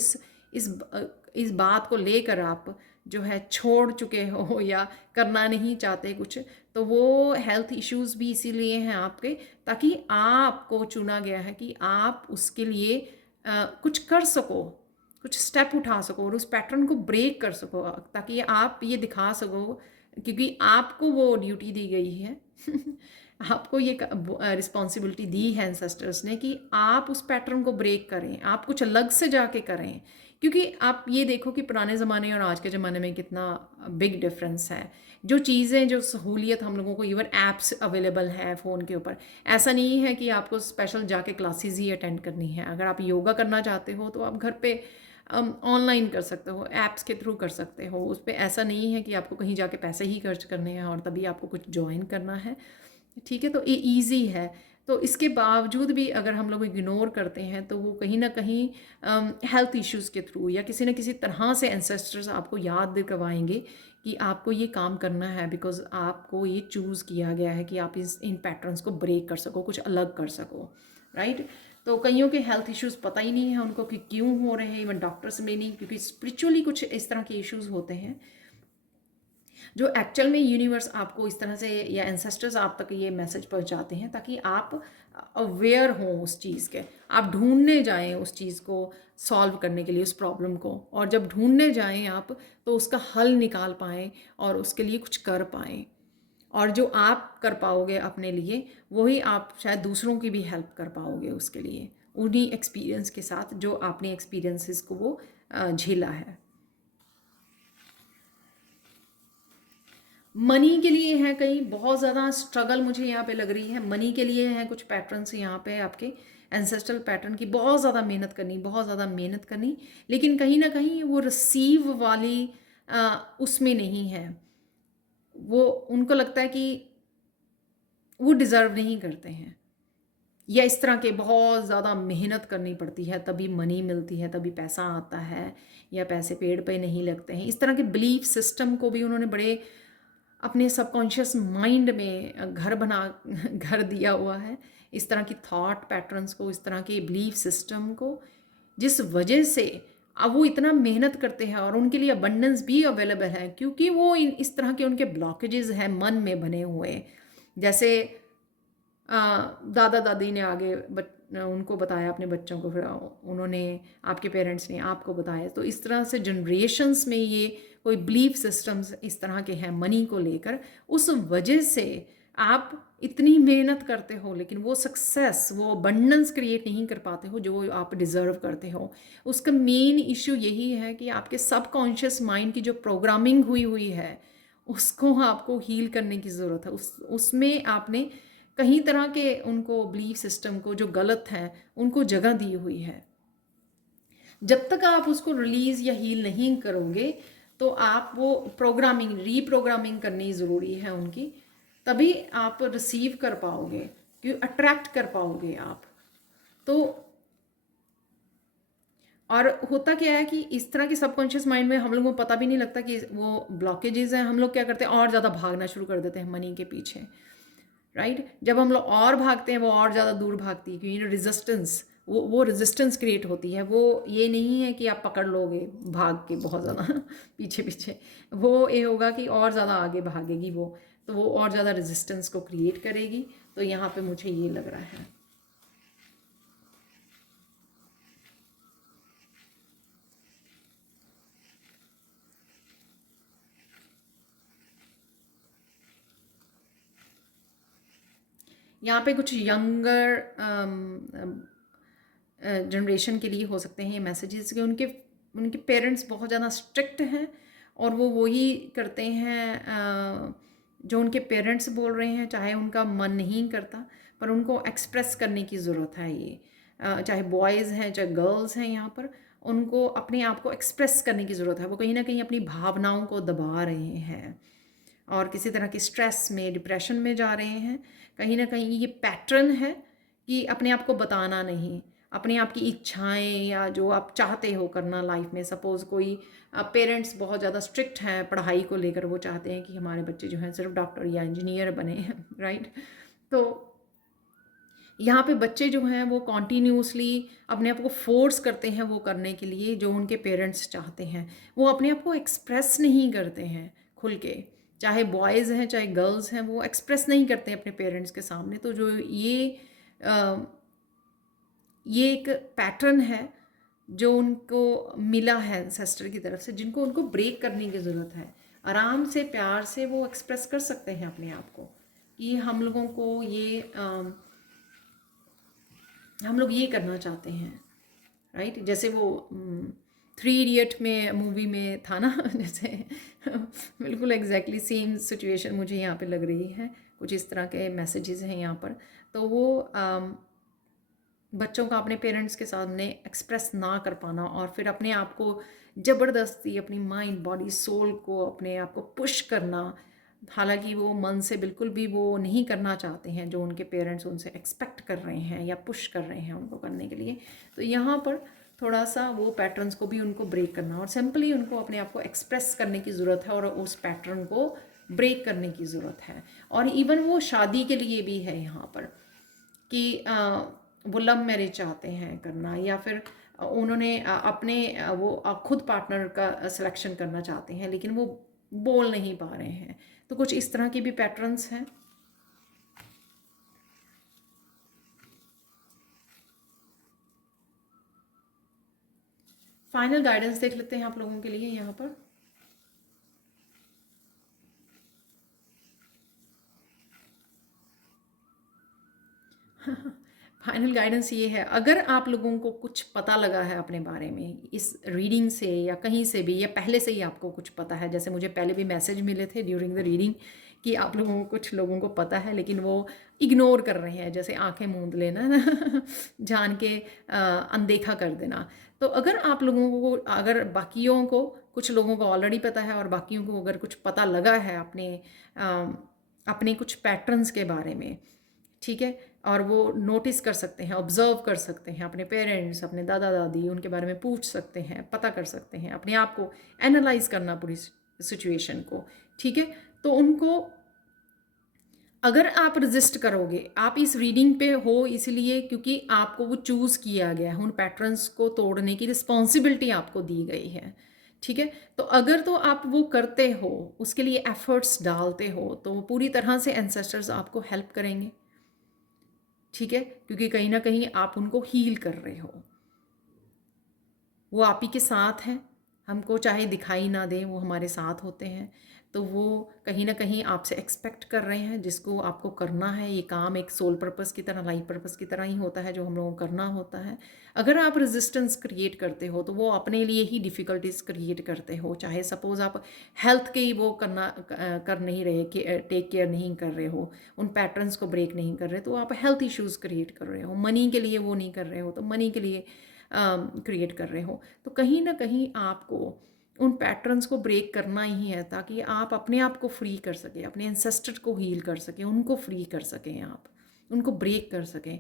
इस बात को लेकर आप जो है छोड़ चुके हो या करना नहीं चाहते कुछ, तो वो हेल्थ इश्यूज़ भी इसीलिए हैं आपके, ताकि आपको चुना गया है कि आप उसके लिए कुछ कर सको, कुछ स्टेप उठा सको और उस पैटर्न को ब्रेक कर सको, ताकि आप ये दिखा सको, क्योंकि आपको वो ड्यूटी दी गई है आपको ये रिस्पॉन्सिबिलिटी दी है एंसेस्टर्स ने कि आप उस पैटर्न को ब्रेक करें, आप कुछ अलग से जाके करें। क्योंकि आप ये देखो कि पुराने ज़माने और आज के ज़माने में कितना बिग डिफरेंस है। जो चीज़ें, जो सहूलियत हम लोगों को, इवन ऐप्स अवेलेबल हैं फ़ोन के ऊपर, ऐसा नहीं है कि आपको स्पेशल जाके क्लासेस ही अटेंड करनी है। अगर आप योगा करना चाहते हो तो आप घर पे ऑनलाइन कर सकते हो, ऐप्स के थ्रू कर सकते हो। उस पर ऐसा नहीं है कि आपको कहीं जाके पैसे ही खर्च करने हैं और तभी आपको कुछ ज्वाइन करना है, ठीक है। तो ये ईजी है। तो इसके बावजूद भी अगर हम लोग इग्नोर करते हैं तो वो कहीं ना कहीं हेल्थ इश्यूज़ के थ्रू या किसी न किसी तरह से एंसेस्टर्स आपको याद दिलवाएंगे कि आपको ये काम करना है, बिकॉज आपको ये चूज़ किया गया है कि आप इन पैटर्न्स को ब्रेक कर सको, कुछ अलग कर सको, राइट। तो कईयों के हेल्थ इश्यूज़ पता ही नहीं है उनको कि क्यों हो रहे हैं, इवन डॉक्टर्स में नहीं, क्योंकि स्पिरिचुअली कुछ इस तरह के इश्यूज़ होते हैं जो एक्चुअल में यूनिवर्स आपको इस तरह से या एंसेस्टर्स आप तक ये मैसेज पहुंचाते हैं ताकि आप अवेयर हों उस चीज़ के, आप ढूंढने जाएं उस चीज़ को सॉल्व करने के लिए, उस प्रॉब्लम को, और जब ढूंढने जाएं आप तो उसका हल निकाल पाएं और उसके लिए कुछ कर पाएं। और जो आप कर पाओगे अपने लिए, वही आप शायद दूसरों की भी हेल्प कर पाओगे उसके लिए, उन्हीं एक्सपीरियंस के साथ जो आपने एक्सपीरियंसेस को वो झेला है। मनी के लिए है कहीं बहुत ज़्यादा स्ट्रगल मुझे यहाँ पे लग रही है। मनी के लिए हैं कुछ पैटर्न्स यहाँ पे आपके एंसेस्ट्रल पैटर्न की, बहुत ज़्यादा मेहनत करनी, बहुत ज़्यादा मेहनत करनी, लेकिन कहीं ना कहीं वो रिसीव वाली उसमें नहीं है। वो उनको लगता है कि वो डिज़र्व नहीं करते हैं, या इस तरह के बहुत ज़्यादा मेहनत करनी पड़ती है तभी मनी मिलती है, तभी पैसा आता है, या पैसे पेड़ पे नहीं लगते हैं। इस तरह के बिलीफ सिस्टम को भी उन्होंने बड़े अपने सबकॉन्शियस माइंड में घर दिया हुआ है, इस तरह की थॉट पैटर्न्स को, इस तरह के बिलीफ सिस्टम को, जिस वजह से अब वो इतना मेहनत करते हैं और उनके लिए अबंडेंस भी अवेलेबल है, क्योंकि वो इस तरह के उनके ब्लॉकेजेस हैं मन में बने हुए। जैसे दादा दादी ने आगे उनको बताया अपने बच्चों को, फिर उन्होंने, आपके पेरेंट्स ने आपको बताया, तो इस तरह से जनरेशन्स में ये कोई बिलीफ सिस्टम्स इस तरह के हैं मनी को लेकर। उस वजह से आप इतनी मेहनत करते हो लेकिन वो सक्सेस, वो अबंडेंस क्रिएट नहीं कर पाते हो जो आप डिज़र्व करते हो। उसका मेन इशू यही है कि आपके सबकॉन्शियस माइंड की जो प्रोग्रामिंग हुई है उसको आपको हील करने की ज़रूरत है। उसमें आपने कहीं तरह के उनको बिलीफ सिस्टम को जो गलत हैं उनको जगह दी हुई है। जब तक आप उसको रिलीज़ या हील नहीं करोगे तो आप वो प्रोग्रामिंग, रीप्रोग्रामिंग करनी ज़रूरी है उनकी, तभी आप रिसीव कर पाओगे, कि अट्रैक्ट कर पाओगे आप। तो और होता क्या है कि इस तरह के सबकॉन्शियस माइंड में हम लोगों को पता भी नहीं लगता कि वो ब्लॉकेजेस हैं। हम लोग क्या करते हैं, और ज़्यादा भागना शुरू कर देते हैं मनी के पीछे, राइट। जब हम लोग और भागते हैं वो और ज़्यादा दूर भागती है, क्योंकि रेजिस्टेंस, वो रेजिस्टेंस क्रिएट होती है। वो ये नहीं है कि आप पकड़ लोगे भाग के बहुत ज़्यादा पीछे पीछे, वो ये होगा कि और ज़्यादा आगे भागेगी वो, तो वो और ज़्यादा रेजिस्टेंस को क्रिएट करेगी। तो यहाँ पे मुझे ये लग रहा है। यहाँ पे कुछ यंगर जनरेशन के लिए हो सकते हैं ये मैसेजेस कि उनके उनके पेरेंट्स बहुत ज़्यादा स्ट्रिक्ट हैं और वो वही करते हैं जो उनके पेरेंट्स बोल रहे हैं, चाहे उनका मन नहीं करता पर उनको एक्सप्रेस करने की ज़रूरत है। ये चाहे बॉयज़ हैं चाहे गर्ल्स हैं, यहाँ पर उनको अपने आप को एक्सप्रेस करने की ज़रूरत है। वो कहीं ना कहीं अपनी भावनाओं को दबा रहे हैं और किसी तरह की स्ट्रेस में, डिप्रेशन में जा रहे हैं। कहीं ना कहीं ये पैटर्न है कि अपने आप को बताना नहीं, अपने आप की इच्छाएं या जो आप चाहते हो करना लाइफ में। सपोज़ कोई पेरेंट्स बहुत ज़्यादा स्ट्रिक्ट हैं पढ़ाई को लेकर, वो चाहते हैं कि हमारे बच्चे जो हैं सिर्फ डॉक्टर या इंजीनियर बने हैं, राइट। तो यहाँ पे बच्चे जो हैं वो कॉन्टीन्यूसली अपने आप को फोर्स करते हैं वो करने के लिए जो उनके पेरेंट्स चाहते हैं। वो अपने आप को एक्सप्रेस नहीं करते हैं खुल के, चाहे बॉयज़ हैं चाहे गर्ल्स हैं, वो एक्सप्रेस नहीं करते हैं अपने पेरेंट्स के सामने। तो जो ये एक पैटर्न है जो उनको मिला है एंसेस्टर की तरफ से, जिनको उनको ब्रेक करने की ज़रूरत है। आराम से प्यार से वो एक्सप्रेस कर सकते हैं अपने आप को कि हम लोगों को ये हम लोग ये करना चाहते हैं, राइट। जैसे वो 3 इडियट में मूवी में था ना जैसे बिल्कुल एग्जैक्टली सेम सिचुएशन मुझे यहाँ पे लग रही है। कुछ इस तरह के मैसेजेस हैं यहाँ पर। तो वो बच्चों का अपने पेरेंट्स के सामने एक्सप्रेस ना कर पाना और फिर अपने आप को ज़बरदस्ती अपनी माइंड बॉडी सोल को अपने आप को पुश करना, हालांकि वो मन से बिल्कुल भी वो नहीं करना चाहते हैं जो उनके पेरेंट्स उनसे एक्सपेक्ट कर रहे हैं या पुश कर रहे हैं उनको करने के लिए। तो यहाँ पर थोड़ा सा वो पैटर्न्स को भी उनको ब्रेक करना और सिंपली उनको अपने आप को एक्सप्रेस करने की ज़रूरत है और उस पैटर्न को ब्रेक करने की ज़रूरत है। और इवन वो शादी के लिए भी है यहाँ पर कि वो लव मैरिज चाहते हैं करना या फिर उन्होंने अपने वो खुद पार्टनर का सिलेक्शन करना चाहते हैं लेकिन वो बोल नहीं पा रहे हैं। तो कुछ इस तरह के भी पैटर्न्स हैं। फाइनल गाइडेंस देख लेते हैं आप लोगों के लिए यहाँ पर। फाइनल गाइडेंस ये है, अगर आप लोगों को कुछ पता लगा है अपने बारे में इस रीडिंग से या कहीं से भी, या पहले से ही आपको कुछ पता है, जैसे मुझे पहले भी मैसेज मिले थे ड्यूरिंग द रीडिंग कि आप लोगों को कुछ लोगों को पता है लेकिन वो इग्नोर कर रहे हैं, जैसे आंखें मूंद लेना ना जान के अनदेखा कर देना। तो अगर आप लोगों को, अगर बाकियों को, कुछ लोगों को ऑलरेडी पता है और बाकियों को अगर कुछ पता लगा है अपने कुछ पैटर्न्स के बारे में, ठीक है, और वो नोटिस कर सकते हैं, ऑब्जर्व कर सकते हैं अपने पेरेंट्स, अपने दादा दादी, उनके बारे में पूछ सकते हैं, पता कर सकते हैं, अपने आप को एनालाइज करना पूरी सिचुएशन को, ठीक है। तो उनको, अगर आप रजिस्ट करोगे, आप इस रीडिंग पे हो इसलिए क्योंकि आपको वो चूज़ किया गया है, उन पैटर्न्स को तोड़ने की रिस्पॉन्सिबिलिटी आपको दी गई है, ठीक है। तो अगर तो आप वो करते हो, उसके लिए एफर्ट्स डालते हो, तो पूरी तरह से एंसेस्टर्स आपको हेल्प करेंगे, ठीक है, क्योंकि कहीं ना कहीं आप उनको हील कर रहे हो। वो आप ही के साथ हैं, हमको चाहे दिखाई ना दें वो हमारे साथ होते हैं। तो वो कहीं ना कहीं आपसे एक्सपेक्ट कर रहे हैं जिसको आपको करना है। ये काम एक सोल पर्पस की तरह, लाइफ पर्पस की तरह ही होता है जो हम लोगों को करना होता है। अगर आप रेजिस्टेंस क्रिएट करते हो तो वो अपने लिए ही डिफ़िकल्टीज क्रिएट करते हो। चाहे सपोज़ आप हेल्थ के ही वो कर नहीं रहे, कि टेक केयर नहीं कर रहे हो, उन पैटर्न्स को ब्रेक नहीं कर रहे, तो आप हेल्थ इश्यूज़ क्रिएट कर रहे हो। मनी के लिए वो नहीं कर रहे हो तो मनी के लिए क्रिएट कर रहे हो। तो कहीं ना कहीं आपको उन पैटर्न्स को ब्रेक करना ही है ताकि आप अपने आप को फ्री कर सकें, अपने एंसेस्टर को हील कर सकें, उनको फ्री कर सकें, आप उनको ब्रेक कर सकें।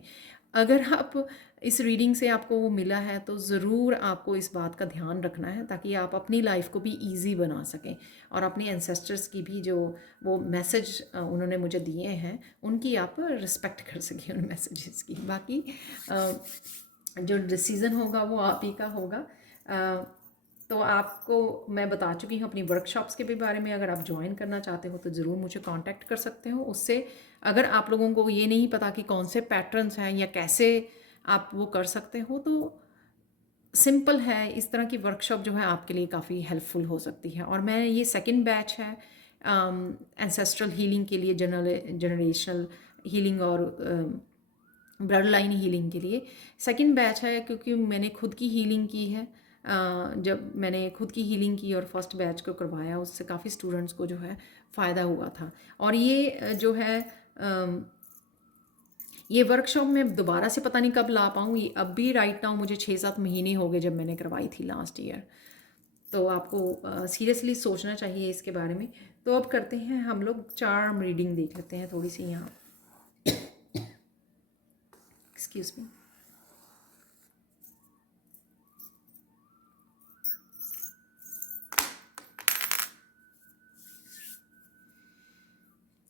अगर आप इस रीडिंग से आपको वो मिला है तो ज़रूर आपको इस बात का ध्यान रखना है ताकि आप अपनी लाइफ को भी ईजी बना सकें और अपने एंसेस्टर्स की भी जो वो मैसेज उन्होंने मुझे दिए हैं उनकी आप रिस्पेक्ट कर सकें, उन मैसेजेस की। बाकी जो डिसीज़न होगा वो आप ही का होगा। तो आपको मैं बता चुकी हूँ अपनी वर्कशॉप्स के भी बारे में। अगर आप ज्वाइन करना चाहते हो तो ज़रूर मुझे कांटेक्ट कर सकते हो। उससे अगर आप लोगों को ये नहीं पता कि कौन से पैटर्न्स हैं या कैसे आप वो कर सकते हो, तो सिंपल है, इस तरह की वर्कशॉप जो है आपके लिए काफ़ी हेल्पफुल हो सकती है। और मैं ये सेकंड बैच है एंसेस्ट्रल हीलिंग के लिए, जनरेशनल हीलिंग और ब्लड लाइन हीलिंग के लिए सेकंड बैच है, क्योंकि मैंने खुद की हीलिंग की है। जब मैंने खुद की हीलिंग की और फर्स्ट बैच को करवाया, उससे काफ़ी स्टूडेंट्स को जो है फ़ायदा हुआ था। और ये जो है ये वर्कशॉप मैं दोबारा से पता नहीं कब ला पाऊँ, ये अब भी राइट नाउ मुझे 6-7 महीने हो गए जब मैंने करवाई थी लास्ट ईयर। तो आपको सीरियसली सोचना चाहिए इसके बारे में। तो अब करते हैं हम लोग चार्म रीडिंग देख लेते हैं थोड़ी सी यहाँ। Excuse me.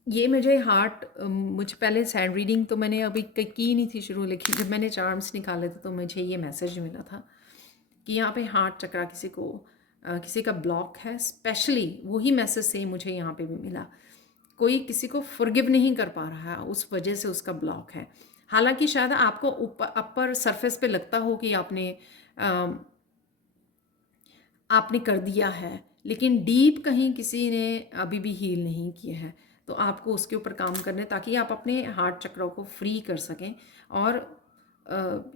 ये मुझे मुझे पहले सैंड रीडिंग तो मैंने अभी की नहीं थी शुरू, लेकिन जब मैंने चार्म्स निकाले थे तो मुझे ये मैसेज मिला था कि यहाँ पे हार्ट चक्रा किसी का ब्लॉक है। स्पेशली वही मैसेज सेम मुझे यहाँ पे भी मिला, कोई किसी को फॉरगिव नहीं कर पा रहा है, उस वजह से उसका ब्लॉक है। हालांकि शायद आपको अपर सरफेस पे लगता हो कि आपने कर दिया है, लेकिन डीप कहीं किसी ने अभी भी हील नहीं किया है। तो आपको उसके ऊपर काम करने, ताकि आप अपने हार्ट चक्रों को फ्री कर सकें और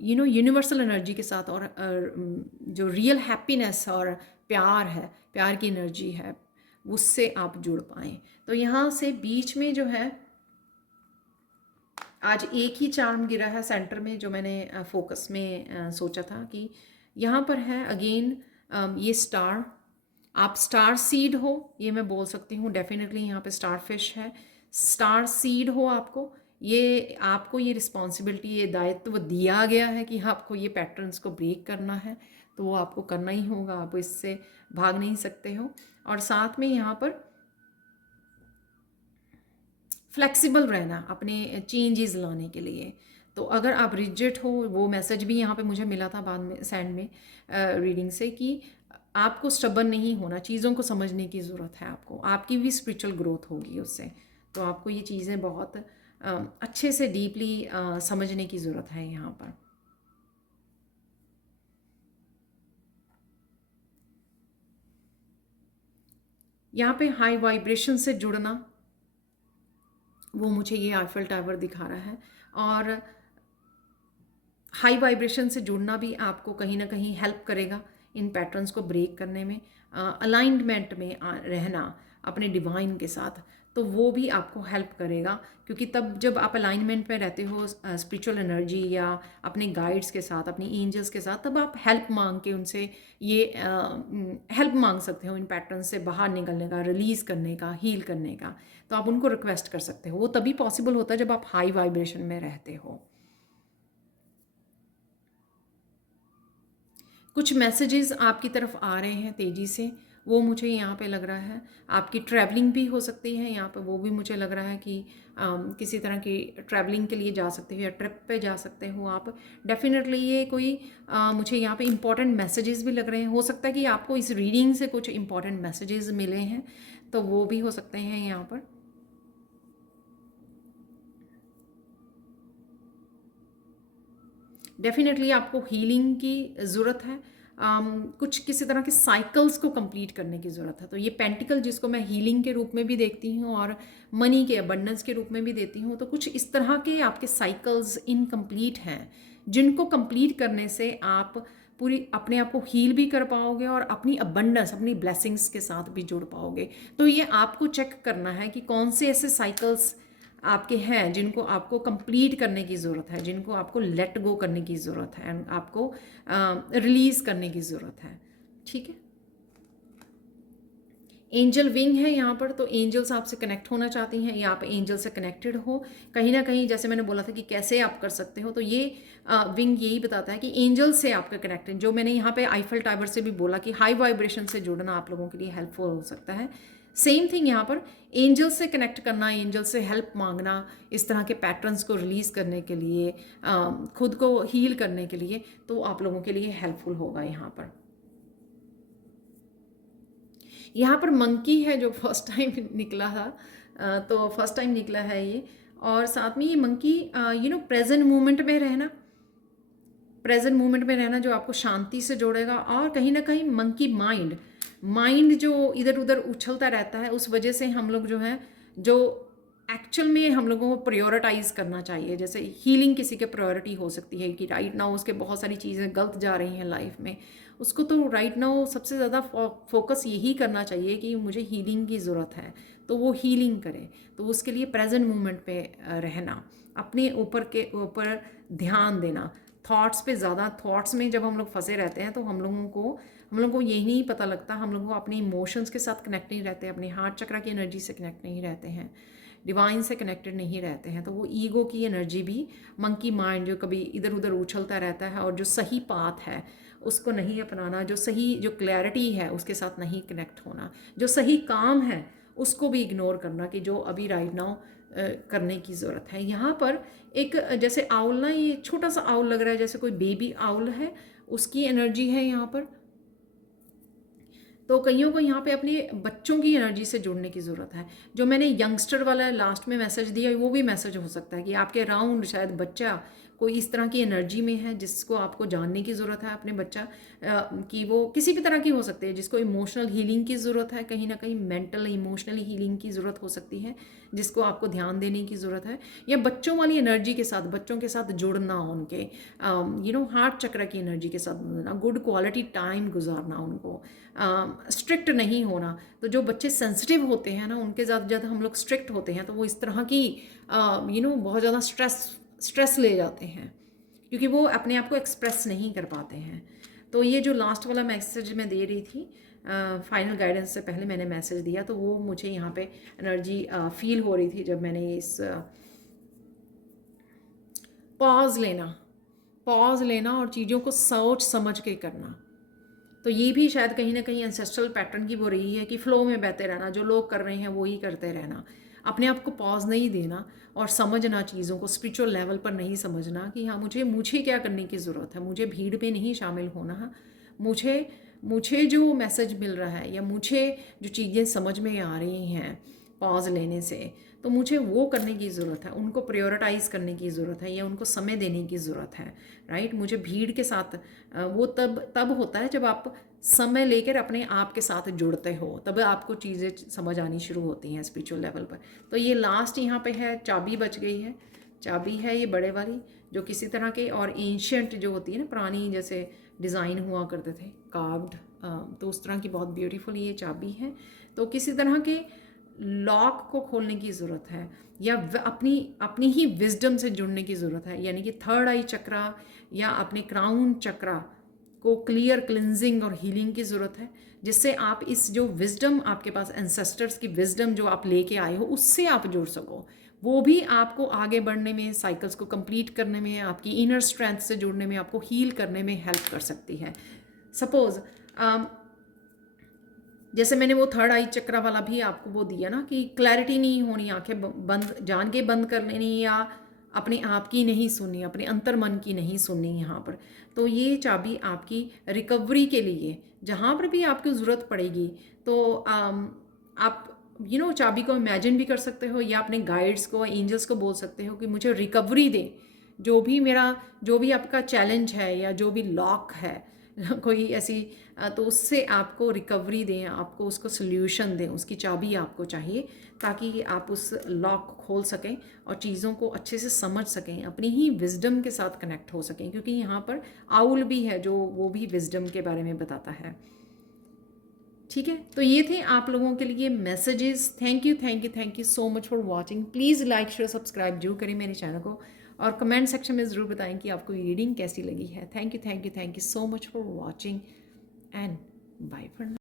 यूनिवर्सल एनर्जी के साथ, और जो रियल हैप्पीनेस और प्यार है, प्यार की एनर्जी है, उससे आप जुड़ पाएँ। तो यहाँ से बीच में जो है आज एक ही चार्म गिरा है सेंटर में, जो मैंने फोकस में सोचा था कि यहाँ पर है अगेन ये स्टार। आप स्टार सीड हो, ये मैं बोल सकती हूँ डेफिनेटली। यहाँ पे स्टार फिश है, स्टार सीड हो आपको ये रिस्पॉन्सिबिलिटी, ये दायित्व दिया गया है कि आपको ये पैटर्न्स को ब्रेक करना है, तो वो आपको करना ही होगा, आप इससे भाग नहीं सकते हो। और साथ में यहाँ पर फ्लेक्सिबल रहना अपने चेंजेस लाने के लिए। तो अगर आप रिजिड हो, वो मैसेज भी यहाँ पे मुझे मिला था बाद में सैंड में रीडिंग से, कि आपको स्टबन नहीं होना, चीज़ों को समझने की ज़रूरत है आपको, आपकी भी स्पिरिचुअल ग्रोथ होगी उससे। तो आपको ये चीज़ें बहुत अच्छे से डीपली समझने की ज़रूरत है यहाँ पर। यहाँ पे हाई वाइब्रेशन से जुड़ना, वो मुझे ये आईफल टावर दिखा रहा है। और हाई वाइब्रेशन से जुड़ना भी आपको कहीं ना कहीं हेल्प करेगा इन पैटर्न्स को ब्रेक करने में। अलाइनमेंट में रहना अपने डिवाइन के साथ, तो वो भी आपको हेल्प करेगा, क्योंकि तब जब आप अलाइनमेंट में रहते हो स्पिरिचुअल एनर्जी या अपने गाइड्स के साथ, अपनी एंजल्स के साथ, तब आप हेल्प मांग के उनसे ये हेल्प मांग सकते हो इन पैटर्न्स से बाहर निकलने का, रिलीज़ करने का, हील करने का। तो आप उनको रिक्वेस्ट कर सकते हो। वो तभी पॉसिबल होता है जब आप हाई वाइब्रेशन में रहते हो। कुछ मैसेजेस आपकी तरफ आ रहे हैं तेज़ी से, वो मुझे यहाँ पे लग रहा है। आपकी ट्रैवलिंग भी हो सकती है यहाँ पे, वो भी मुझे लग रहा है कि किसी तरह की ट्रैवलिंग के लिए जा सकते हो या ट्रिप पे जा सकते हो आप। डेफिनेटली ये कोई मुझे यहाँ पे इंपॉर्टेंट मैसेजेस भी लग रहे हैं। हो सकता है कि आपको इस रीडिंग से कुछ इंपॉर्टेंट मैसेजेस मिले हैं, तो वो भी हो सकते हैं यहाँ पर। डेफिनेटली आपको हीलिंग की ज़रूरत है। कुछ किसी तरह के साइकिल्स को कंप्लीट करने की ज़रूरत है। तो ये पेंटिकल, जिसको मैं हीलिंग के रूप में भी देखती हूँ और मनी के अबंडेंस के रूप में भी देती हूँ, तो कुछ इस तरह के आपके साइकिल्स इनकम्प्लीट हैं, जिनको कंप्लीट करने से आप पूरी अपने आप को हील भी कर पाओगे और अपनी अबंडेंस, अपनी ब्लेसिंग्स के साथ भी जुड़ पाओगे। तो ये आपको चेक करना है कि कौन से ऐसे साइकिल्स आपके हैं जिनको आपको कंप्लीट करने की ज़रूरत है, जिनको आपको लेट गो करने की ज़रूरत है, एंड आपको रिलीज़ करने की ज़रूरत है। ठीक है। एंजल विंग है यहाँ पर, तो एंजल्स आपसे कनेक्ट होना चाहती हैं या आप एंजल से कनेक्टेड हो कहीं ना कहीं। जैसे मैंने बोला था कि कैसे आप कर सकते हो, तो ये विंग यही बताता है कि एंजल से आपका कनेक्टेड, जो मैंने यहाँ पे आईफल टावर से भी बोला कि हाई वाइब्रेशन से जुड़ना आप लोगों के लिए हेल्पफुल हो सकता है। सेम थिंग यहाँ पर एंजल से कनेक्ट करना, एंजल से हेल्प मांगना, इस तरह के पैटर्न्स को रिलीज़ करने के लिए, खुद को हील करने के लिए, तो आप लोगों के लिए हेल्पफुल होगा यहाँ पर। यहाँ पर मंकी है जो फर्स्ट टाइम निकला था, तो फर्स्ट टाइम निकला है ये। और साथ में ये मंकी प्रेजेंट मोमेंट में रहना, प्रेजेंट मोमेंट में रहना जो आपको शांति से जोड़ेगा। और कहीं ना कहीं मंकी माइंड जो इधर उधर उछलता रहता है, उस वजह से हम लोग जो है जो एक्चुअल में हम लोगों को प्रायोरिटाइज करना चाहिए। जैसे हीलिंग किसी के प्रायोरिटी हो सकती है कि राइट नाउ उसके बहुत सारी चीज़ें गलत जा रही हैं लाइफ में, उसको तो राइट नाउ सबसे ज़्यादा फोकस यही करना चाहिए कि मुझे हीलिंग की ज़रूरत है, तो वो हीलिंग करे। तो उसके लिए प्रेजेंट मोमेंट पे रहना, अपने ऊपर ध्यान देना। थॉट्स पे ज़्यादा, थॉट्स में जब हम लोग फंसे रहते हैं तो हम लोगों को यही नहीं पता लगता, हम लोगों को अपने इमोशंस के साथ कनेक्ट नहीं रहते, अपने हार्ट चक्र की एनर्जी से कनेक्ट नहीं रहते हैं, डिवाइन से कनेक्टेड नहीं रहते हैं। तो वो ईगो की एनर्जी भी, मंकी माइंड जो कभी इधर उधर उछलता रहता है और जो सही पाथ है उसको नहीं अपनाना, जो सही जो क्लैरिटी है उसके साथ नहीं कनेक्ट होना, जो सही काम है उसको भी इग्नोर करना कि जो अभी राइट नाउ करने की ज़रूरत है। यहाँ पर एक जैसे आउल ना, ये छोटा सा आउल लग रहा है, जैसे कोई बेबी आउल है, उसकी एनर्जी है यहाँ पर। तो कईयों को यहाँ पे अपने बच्चों की एनर्जी से जुड़ने की ज़रूरत है। जो मैंने यंगस्टर वाला लास्ट में मैसेज दिया, वो भी मैसेज हो सकता है कि आपके अराउंड शायद बच्चा कोई इस तरह की एनर्जी में है जिसको आपको जानने की ज़रूरत है। अपने बच्चा कि वो किसी भी तरह की हो सकती है, जिसको इमोशनल हीलिंग की ज़रूरत है, कहीं ना कहीं मेंटल इमोशनल हीलिंग की ज़रूरत हो सकती है, जिसको आपको ध्यान देने की ज़रूरत है। या बच्चों वाली एनर्जी के साथ, बच्चों के साथ जुड़ना, उनके हार्ट चक्र की एनर्जी के साथ जुड़ना, गुड क्वालिटी टाइम गुजारना, उनको स्ट्रिक्ट नहीं होना। तो जो बच्चे सेंसिटिव होते हैं ना, उनके ज़्यादा ज़्यादा हम लोग स्ट्रिक्ट होते हैं तो वो इस तरह की बहुत ज़्यादा स्ट्रेस ले जाते हैं, क्योंकि वो अपने आप को एक्सप्रेस नहीं कर पाते हैं। तो ये जो लास्ट वाला मैसेज मैं दे रही थी, फाइनल गाइडेंस से पहले मैंने मैसेज दिया, तो वो मुझे यहाँ पे एनर्जी फील हो रही थी जब मैंने इस पॉज लेना और चीज़ों को सोच समझ के करना। तो ये भी शायद कहीं ना कहीं एंसेस्ट्रल पैटर्न की वो रही है कि फ़्लो में बहते रहना, जो लोग कर रहे हैं वो ही करते रहना, अपने आप को पॉज नहीं देना और समझना, चीज़ों को स्पिरिचुअल लेवल पर नहीं समझना कि हाँ मुझे क्या करने की ज़रूरत है, मुझे भीड़ में नहीं शामिल होना है, मुझे जो मैसेज मिल रहा है या मुझे जो चीज़ें समझ में आ रही हैं पॉज लेने से, तो मुझे वो करने की ज़रूरत है, उनको प्रायोरिटाइज़ करने की ज़रूरत है या उनको समय देने की ज़रूरत है। राइट, मुझे भीड़ के साथ वो तब होता है जब आप समय लेकर अपने आप के साथ जुड़ते हो, तब आपको चीज़ें समझ आनी शुरू होती हैं स्पिरिचुअल लेवल पर। तो ये लास्ट यहाँ पे है, चाबी बच गई है, चाबी है ये बड़े वाली, जो किसी तरह के और एंशियंट जो होती है ना, पुरानी जैसे डिज़ाइन हुआ करते थे कार्व्ड, तो उस तरह की बहुत ब्यूटीफुल ये चाबी है। तो किसी तरह के लॉक को खोलने की ज़रूरत है या अपनी ही विजडम से जुड़ने की ज़रूरत है, यानी कि थर्ड आई चक्रा या अपने क्राउन चक्रा को क्लियर क्लिनजिंग और हीलिंग की ज़रूरत है, जिससे आप इस जो विजडम आपके पास एंसेस्टर्स की विजडम जो आप लेके आए हो उससे आप जुड़ सको। वो भी आपको आगे बढ़ने में, साइकिल्स को कंप्लीट करने में, आपकी इनर स्ट्रेंथ से जुड़ने में, आपको हील करने में हेल्प कर सकती है। सपोज़ जैसे मैंने वो थर्ड आई चक्रा वाला भी आपको वो दिया ना कि क्लैरिटी नहीं होनी, आंखें बंद जान के बंद कर लेनी या अपने आप की नहीं सुननी, अपने अंतर मन की नहीं सुननी यहाँ पर। तो ये चाबी आपकी रिकवरी के लिए, जहाँ पर भी आपको ज़रूरत पड़ेगी, तो आप चाबी को इमेजिन भी कर सकते हो या अपने गाइड्स को, एंजल्स को बोल सकते हो कि मुझे रिकवरी दे, जो भी आपका चैलेंज है या जो भी लॉक है कोई ऐसी, तो उससे आपको रिकवरी दें, आपको उसको सल्यूशन दें, उसकी चाबी आपको चाहिए ताकि आप उस लॉक को खोल सकें और चीज़ों को अच्छे से समझ सकें, अपनी ही विजडम के साथ कनेक्ट हो सकें, क्योंकि यहाँ पर आउल भी है जो वो भी विजडम के बारे में बताता है। ठीक है, तो ये थे आप लोगों के लिए messages. Thank you so much for watching. Please like share subscribe जरूर करें मेरे चैनल को और कमेंट सेक्शन में ज़रूर बताएं कि आपको ये रीडिंग कैसी लगी है। Thank you so much for watching and bye for now.